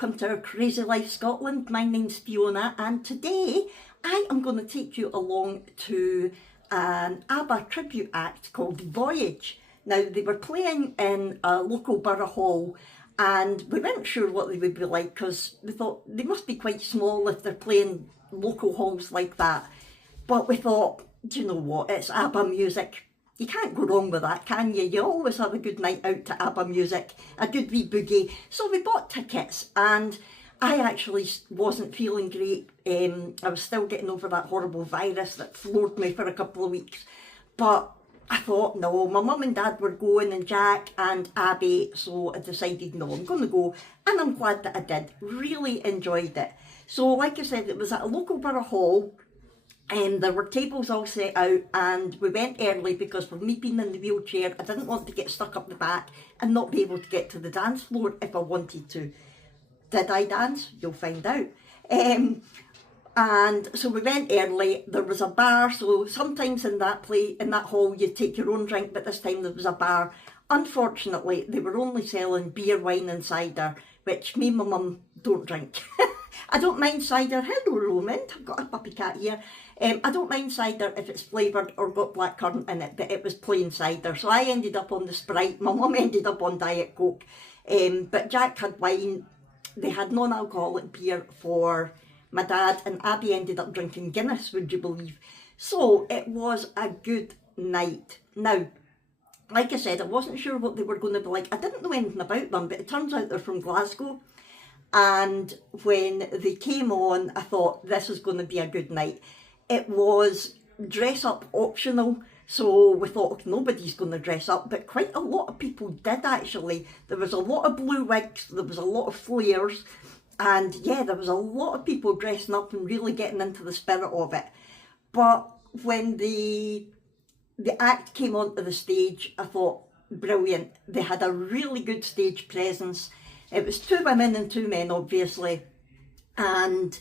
welcome to our Crazy Life Scotland. My name's Fiona, and today I am going to take you along to an ABBA tribute act called Voyage. Now, they were playing in a local borough hall, and we weren't sure what they would be like because we thought they must be quite small if they're playing local halls like that. But we thought, do you know what, it's ABBA music. You can't go wrong with that, can you? You always have a good night out to ABBA music, a good wee boogie. So we bought tickets, and I actually wasn't feeling great. I was still getting over that horrible virus that floored me for a couple of weeks. But I thought, no, my mum and dad were going, and Jack and Abby, so I decided, no, I'm going to go. And I'm glad that I did. Really enjoyed it. So like I said, it was at a local borough hall. There were tables all set out, and we went early because for me being in the wheelchair, I didn't want to get stuck up the back and not be able to get to the dance floor if I wanted to. Did I dance? You'll find out. And so we went early. There was a bar, so sometimes in that hall you take your own drink, but this time there was a bar. Unfortunately, they were only selling beer, wine and cider, which me and my mum don't drink. I don't mind cider. Hello, Roman. I've got a puppy cat here. I don't mind cider if it's flavoured or got blackcurrant in it, but it was plain cider. So I ended up on the Sprite. My mum ended up on Diet Coke. But Jack had wine. They had non-alcoholic beer for my dad, and Abby ended up drinking Guinness, would you believe? So it was a good night. Now, like I said, I wasn't sure what they were going to be like. I didn't know anything about them, but it turns out they're from Glasgow. And when they came on, I thought this is going to be a good night. It was dress up optional, so we thought, okay, nobody's going to dress up, but quite a lot of people did actually. There was a lot of blue wigs, there was a lot of flares, and yeah, there was a lot of people dressing up and really getting into the spirit of it. But when the act came onto the stage, I thought, brilliant. They had a really good stage presence. It was 2 women and 2 men, obviously, and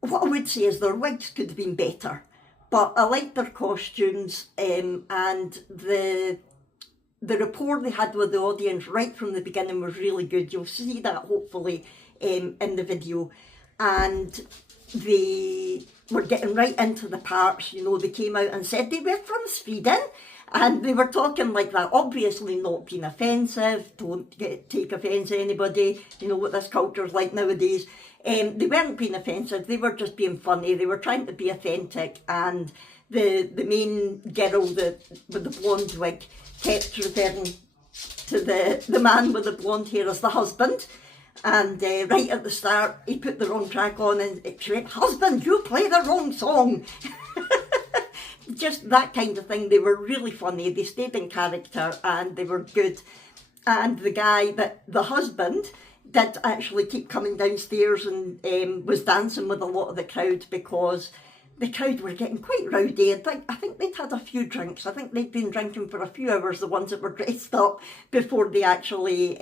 what I would say is their wigs could have been better, but I liked their costumes, and the rapport they had with the audience right from the beginning was really good. You'll see that hopefully in the video. And they were getting right into the parts. You know, they came out and said they were from Sweden, and they were talking like that, obviously not being offensive. Don't take offence to anybody, you know what this culture's like nowadays. They weren't being offensive, they were just being funny. They were trying to be authentic, and the main girl with the blonde wig kept referring to the man with the blonde hair as the husband. And right at the start, he put the wrong track on, and she went, "Husband, you play the wrong song." Just that kind of thing. They were really funny. They stayed in character, and they were good. And the husband, did actually keep coming downstairs and was dancing with a lot of the crowd, because the crowd were getting quite rowdy. I think they'd had a few drinks. I think they'd been drinking for a few hours, the ones that were dressed up, before they actually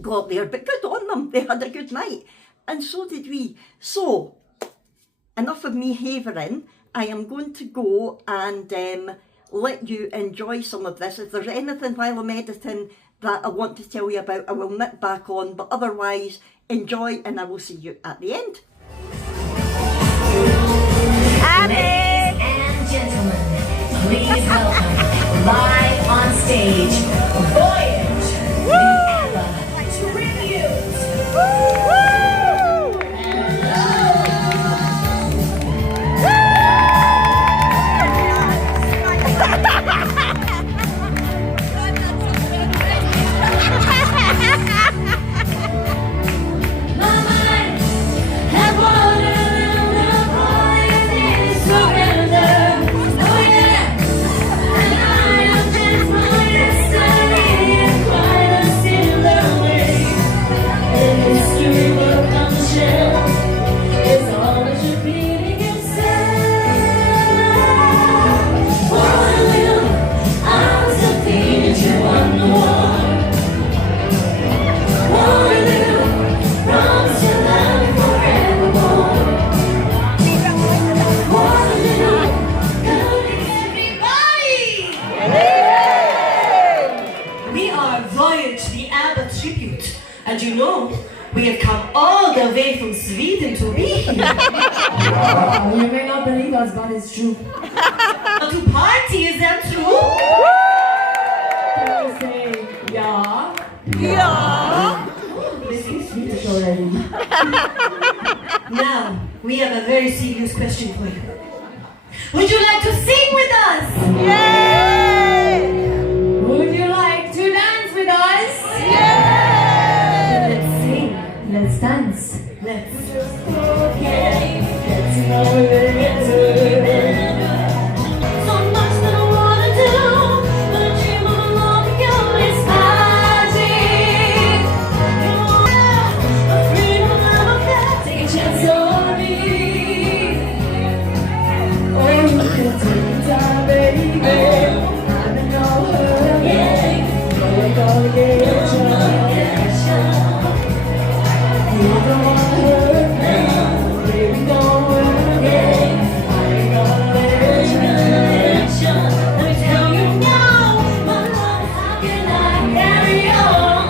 got there. But good on them. They had a good night. And so did we. So, enough of me havering. I am going to go and let you enjoy some of this. If there's anything while I'm editing that I want to tell you about, I will nip back on, but otherwise enjoy, and I will see you at the end. Ladies and gentlemen, please welcome live on stage, Voyage, the ABBA tribute. My mind has excited to be here. You may not believe us, but it's true. To party, is that true? Can you say, yeah? Yeah. This is Swedish already. Now, we have a very serious question for you. Would you like to sing with us? Yay! Would you like to dance with us? Yay! Let's sing. Let's dance. Let's. Okay. Let's go together. So much that I wanna do, but a dream of loving you is magic. A dream of love that take a chance on me. Oh, you can take your time, baby. I know her. We're gonna get you. You don't wanna hurt me. Baby, don't worry. I ain't gonna let you. Let me tell you now, my love, how can I carry on?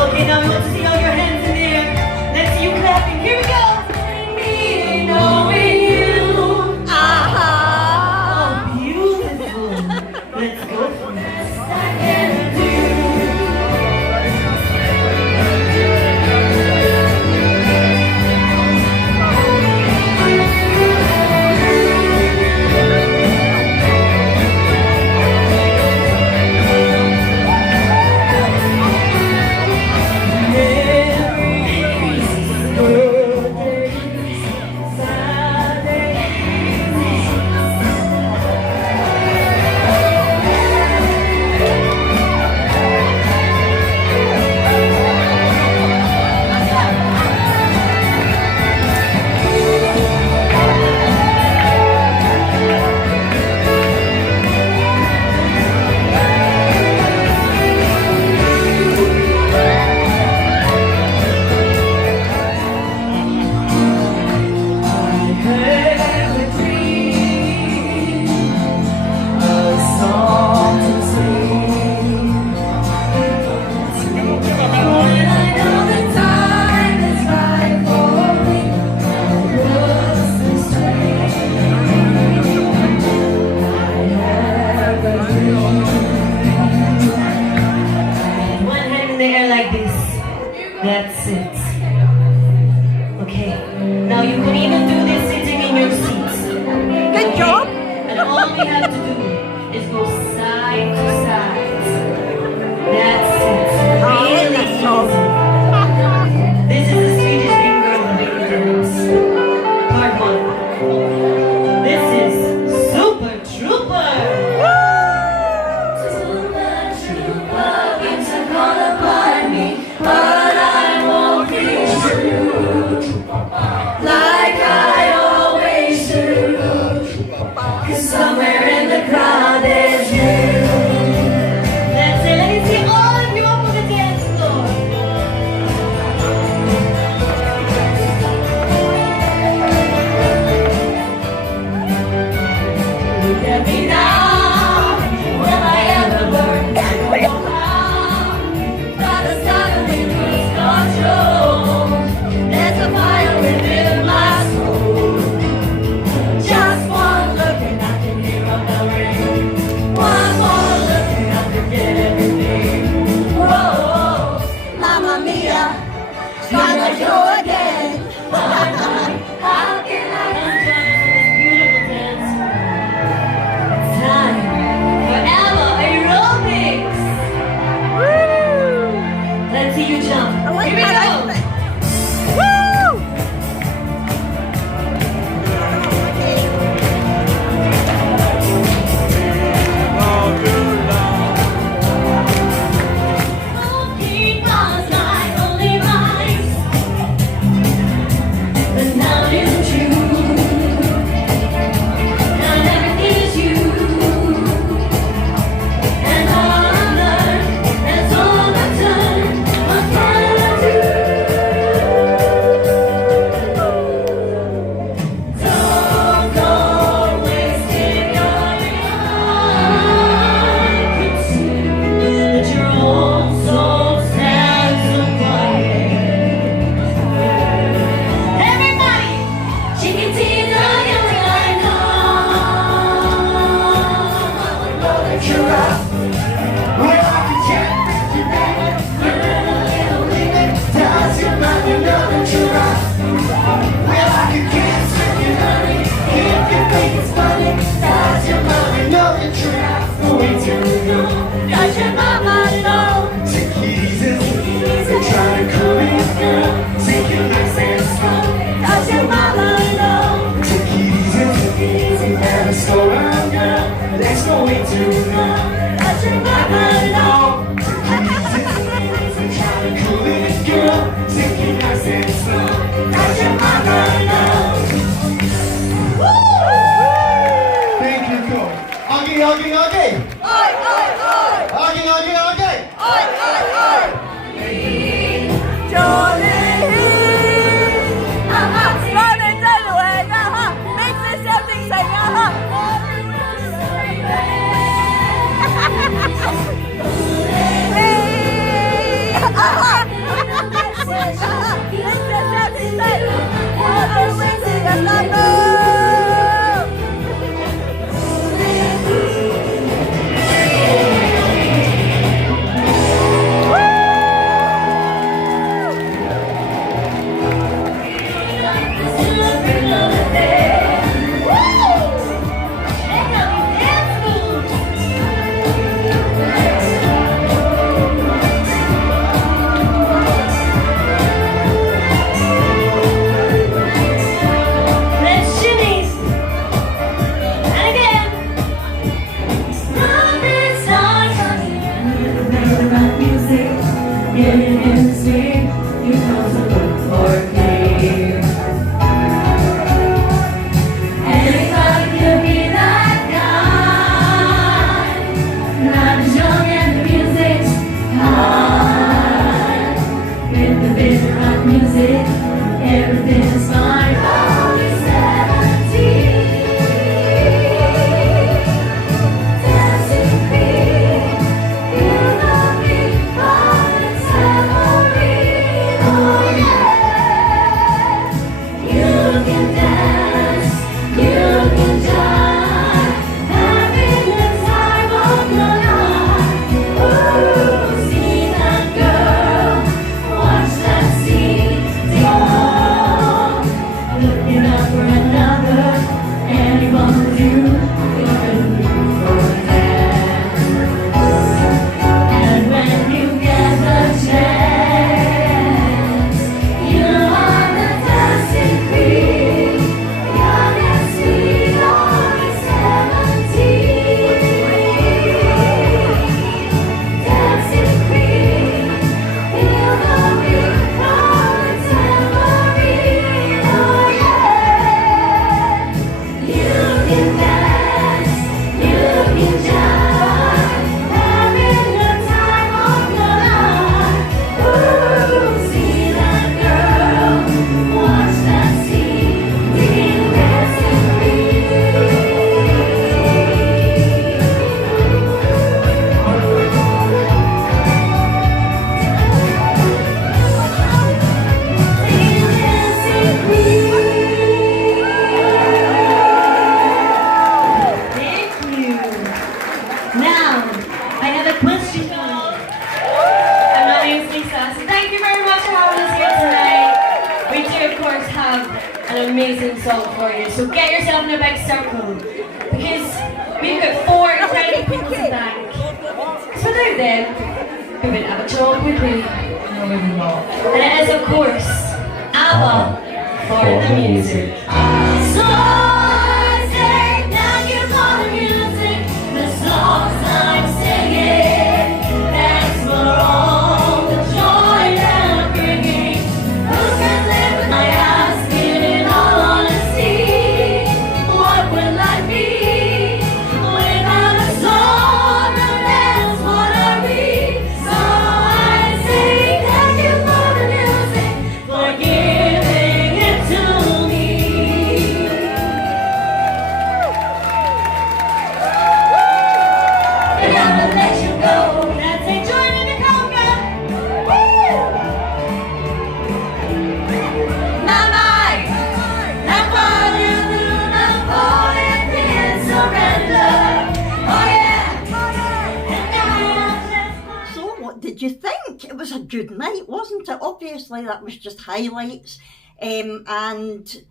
Okay, now we want to see all your hands in the air. Let's see you clapping. Here we go. Me knowing you. Oh, beautiful. Let's go for it. I can do. That's it. Okay. Now you can even do this sitting in your seats. Good job. And all we have to do is go side to side. That's it. Really easy. This is the Swedish bingo part one. This is Super Trooper. Super Trooper, it's gonna find me, but I won't be true, like I always do. 'Cause somewhere in the crowd there's you. Let's say, let me see all is my holy 17. Dancing queen, feel the beat of the tambourine. Oh yeah. You can dance, you can jive, having the time of your life. Ooh, see that girl, watch that scene, ding dong. Looking up for another, anyone will do, even move for a dance. And when you get the chance, you are the dancing queen, young and sweet, only 17. Dancing queen, feel the beat of the tambourine. Oh yeah. You can dance, you can jive, having the time of your life. Ooh, see that girl, watch that scene, ding dancing Thank you. Now, I have a question for you. And my name's Lisa. So thank you very much for having us here tonight. We do, of course, have an amazing song for you. So get yourself in a big circle. Because we've got 4 incredible people to thank. So without them, we wouldn't have a job, would we? No, we will not. And it is, of course, ABBA for the music. So I say thank you for the music, the songs I'm singing. Thanks for all the joy that I'm bringing. Who can live with my asking in all honesty? What will life be without a song and dance what I read? So I say thank you for the music, for giving it to me. And I'ma let you go. That's it, join in the conga. Woo! My mind, I'm falling through the falling in surrender. Oh yeah. And now So what did you think? It was a good night, wasn't it? Obviously that was just highlights, and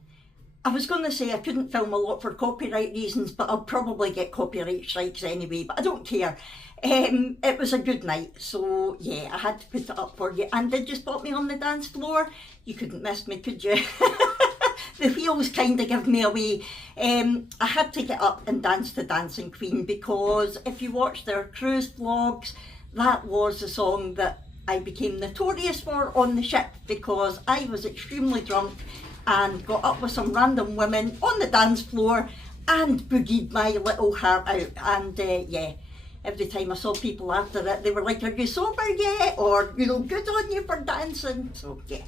I was going to say I couldn't film a lot for copyright reasons, but I'll probably get copyright strikes anyway, but I don't care. It was a good night, so yeah, I had to put it up for you. And did you spot me on the dance floor? You couldn't miss me, could you? The wheels kind of give me away. I had to get up and dance to Dancing Queen, because if you watch their cruise vlogs, that was the song that I became notorious for on the ship, because I was extremely drunk and got up with some random women on the dance floor and boogied my little heart out. And yeah, every time I saw people after it, they were like, "Are you sober yet?" Or, you know, "Good on you for dancing." So yeah,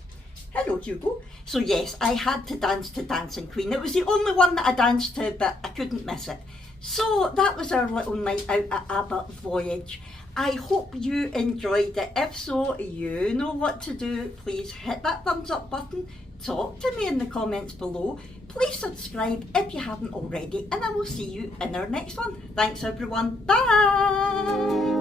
hello Hugo. So yes, I had to dance to Dancing Queen. It was the only one that I danced to, but I couldn't miss it. So that was our little night out at ABBA Voyage. I hope you enjoyed it. If so, you know what to do. Please hit that thumbs up button. Talk to me in the comments below. Please subscribe if you haven't already, and I will see you in our next one. Thanks everyone. Bye.